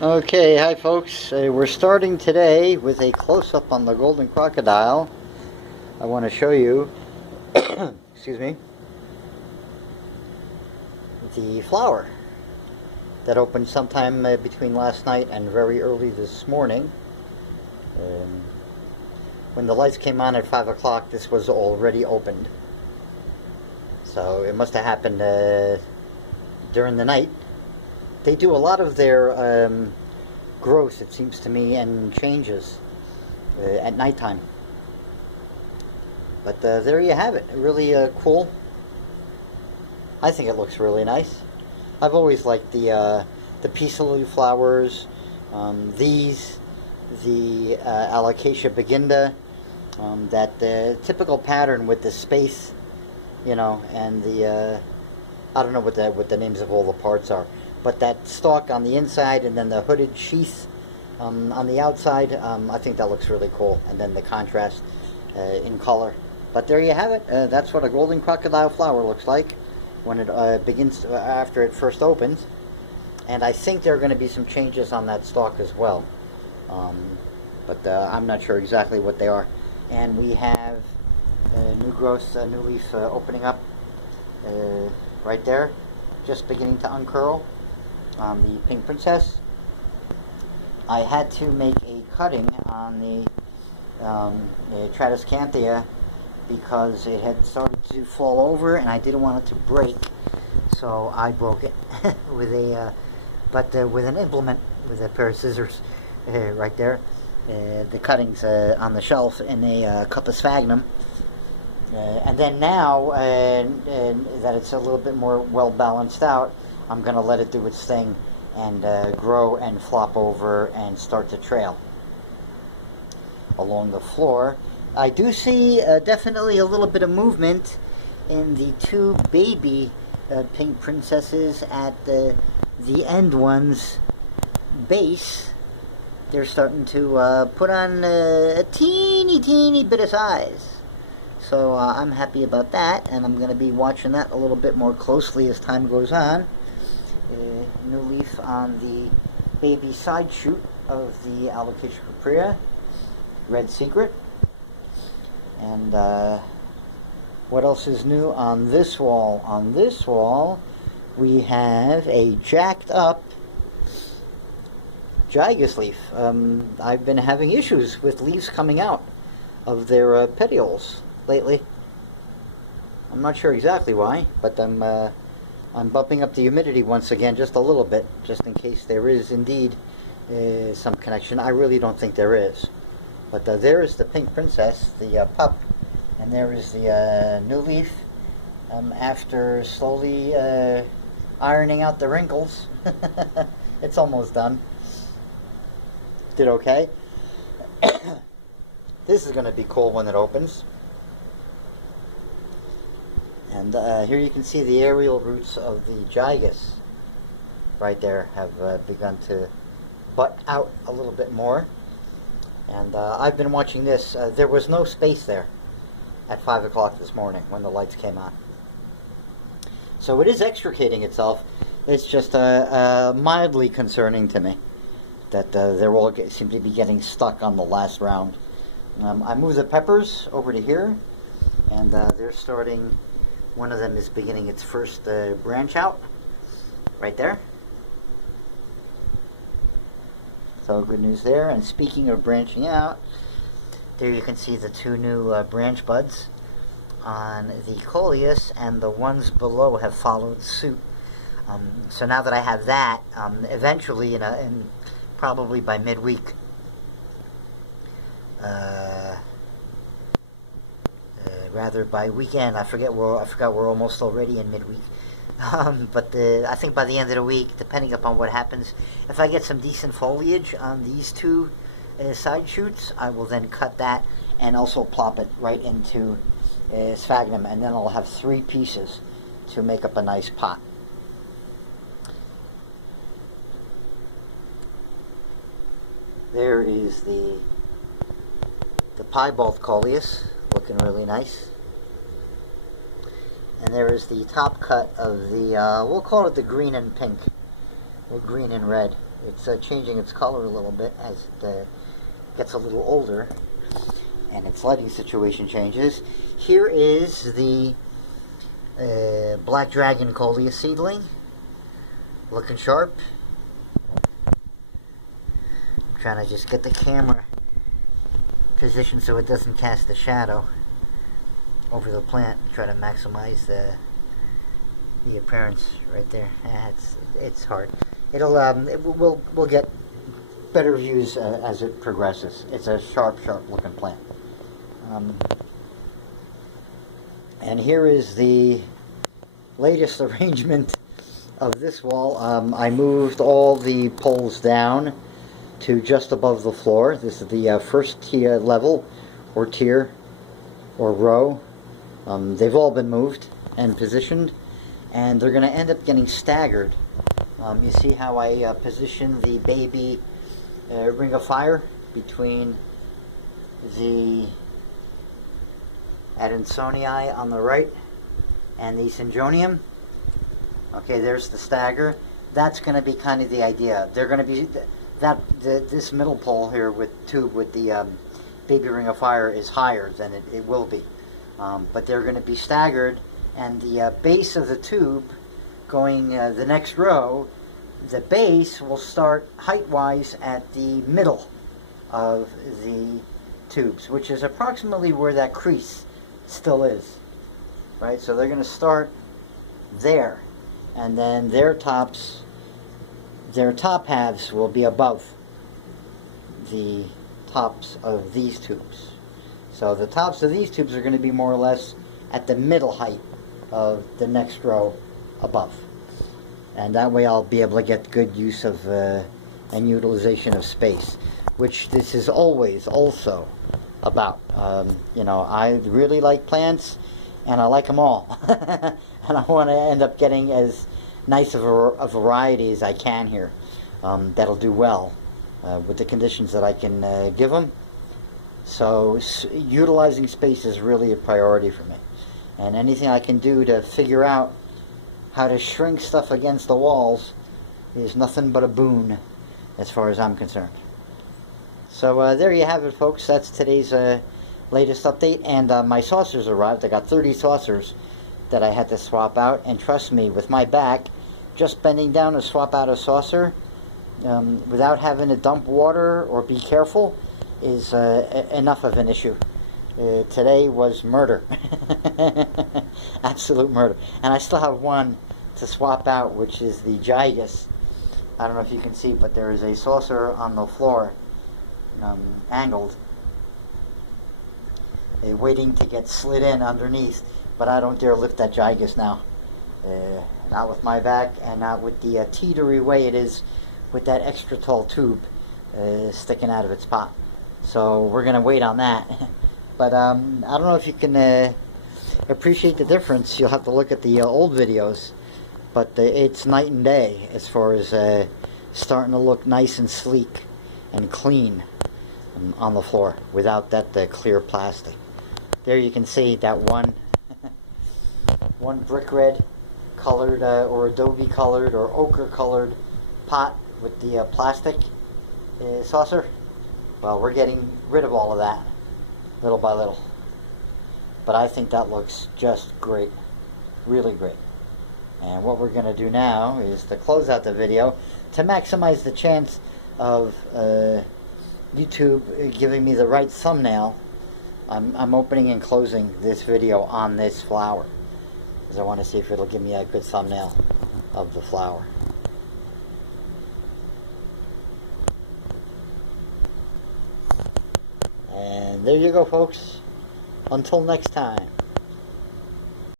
Okay, hi folks. We're starting today with a close-up on the golden crocodile. I want to show you, excuse me, the flower that opened sometime between last night and very early this morning. When the lights came on at 5 o'clock, this was already opened. So it must have happened during the night. They do a lot of their growth, it seems to me, and changes at nighttime. But there you have it. Really cool. I think it looks really nice. I've always liked the peace lily flowers. These, the Alocasia beginda, that typical pattern with the space, you know, and the I don't know what the names of all the parts are. But that stalk on the inside and then the hooded sheath on the outside, I think that looks really cool. And then the contrast in color. But there you have it. That's what a golden crocodile flower looks like when it begins after it first opens. And I think there are going to be some changes on that stalk as well. But I'm not sure exactly what they are. And we have new growth, new leaf opening up right there, just beginning to uncurl on the pink princess. I had to make a cutting on the Tradescanthia because it had started to fall over and I didn't want it to break, so I broke it with with an implement, with a pair of scissors right there. The cuttings on the shelf in a cup of sphagnum. And then now that it's a little bit more well balanced out, I'm going to let it do its thing and grow and flop over and start to trail along the floor. I do see definitely a little bit of movement in the two baby pink princesses at the end one's base. They're starting to put on a teeny bit of size. So I'm happy about that, and I'm going to be watching that a little bit more closely as time goes on. New leaf on the baby side shoot of the Alocasia caprea, Red Secret. And what else is new on this wall? On this wall, we have a jacked up gigas leaf. I've been having issues with leaves coming out of their petioles lately. I'm not sure exactly why, but I'm bumping up the humidity once again just a little bit, just in case there is indeed some connection. I really don't think there is. But there is the pink princess, the pup, and there is the new leaf after slowly ironing out the wrinkles. It's almost done. Did okay. This is going to be cool when it opens. And here you can see the aerial roots of the gigas right there have begun to butt out a little bit more. And I've been watching this. There was no space there at 5 o'clock this morning when the lights came on. So it is extricating itself. It's just mildly concerning to me that they're all seem to be getting stuck on the last round. I moved the peppers over to here, and they're starting. One of them is beginning its first branch out, right there. So good news there. And speaking of branching out, there you can see the two new branch buds on the coleus, and the ones below have followed suit. So now that I have that, eventually, in probably by midweek, rather by weekend, I forgot we're almost already in midweek. But I think by the end of the week, depending upon what happens, if I get some decent foliage on these two side shoots, I will then cut that and also plop it right into sphagnum, and then I'll have 3 pieces to make up a nice pot. There is the piebald coleus, looking really nice. And there is the top cut of the, we'll call it the green and pink green and red. It's changing its color a little bit as it gets a little older and its lighting situation changes. Here is the black dragon coleus seedling, looking sharp. I'm trying to just get the camera positioned so it doesn't cast a shadow over the plant. Try to maximize the appearance right there. It's hard. We'll get better views as it progresses. It's a sharp looking plant. And here is the latest arrangement of this wall. I moved all the poles down to just above the floor. This is the first tier level, or tier, or row. They've all been moved and positioned, and they're going to end up getting staggered. You see how I position the baby ring of fire between the Adansonii on the right and the Syngonium. Okay, there's the stagger. That's going to be kind of the idea. They're going to be this middle pole here with tube with the baby ring of fire is higher than it will be, but they're going to be staggered, and the base of the tube going the next row, the base will start height-wise at the middle of the tubes, which is approximately where that crease still is, right? So they're going to start there, and then their top halves will be above the tops of these tubes. So the tops of these tubes are going to be more or less at the middle height of the next row above. And that way I'll be able to get good use of and utilization of space, which this is always also about. You know, I really like plants, and I like them all. And I want to end up getting as nice of a variety as I can here. That'll do well with the conditions that I can give them. So utilizing space is really a priority for me. And anything I can do to figure out how to shrink stuff against the walls is nothing but a boon as far as I'm concerned. So there you have it, folks. That's today's latest update. And my saucers arrived. I got 30 saucers that I had to swap out. And trust me, with my back, just bending down to swap out a saucer without having to dump water or be careful is enough of an issue. Today was murder. Absolute murder. And I still have one to swap out, which is the gigas. I don't know if you can see, but there is a saucer on the floor, angled, waiting to get slid in underneath, but I don't dare lift that gigas now. Not with my back, and not with the teetery way it is with that extra tall tube sticking out of its pot. So we're going to wait on that. But I don't know if you can appreciate the difference. You'll have to look at the old videos. But it's night and day as far as starting to look nice and sleek and clean on the floor without that clear plastic. There you can see that one brick red colored or adobe colored or ochre colored pot with the plastic saucer. Well, we're getting rid of all of that little by little. But I think that looks just great. Really great. And what we're going to do now is to close out the video to maximize the chance of YouTube giving me the right thumbnail. I'm opening and closing this video on this flower because I want to see if it'll give me a good thumbnail of the flower. And there you go, folks. Until next time.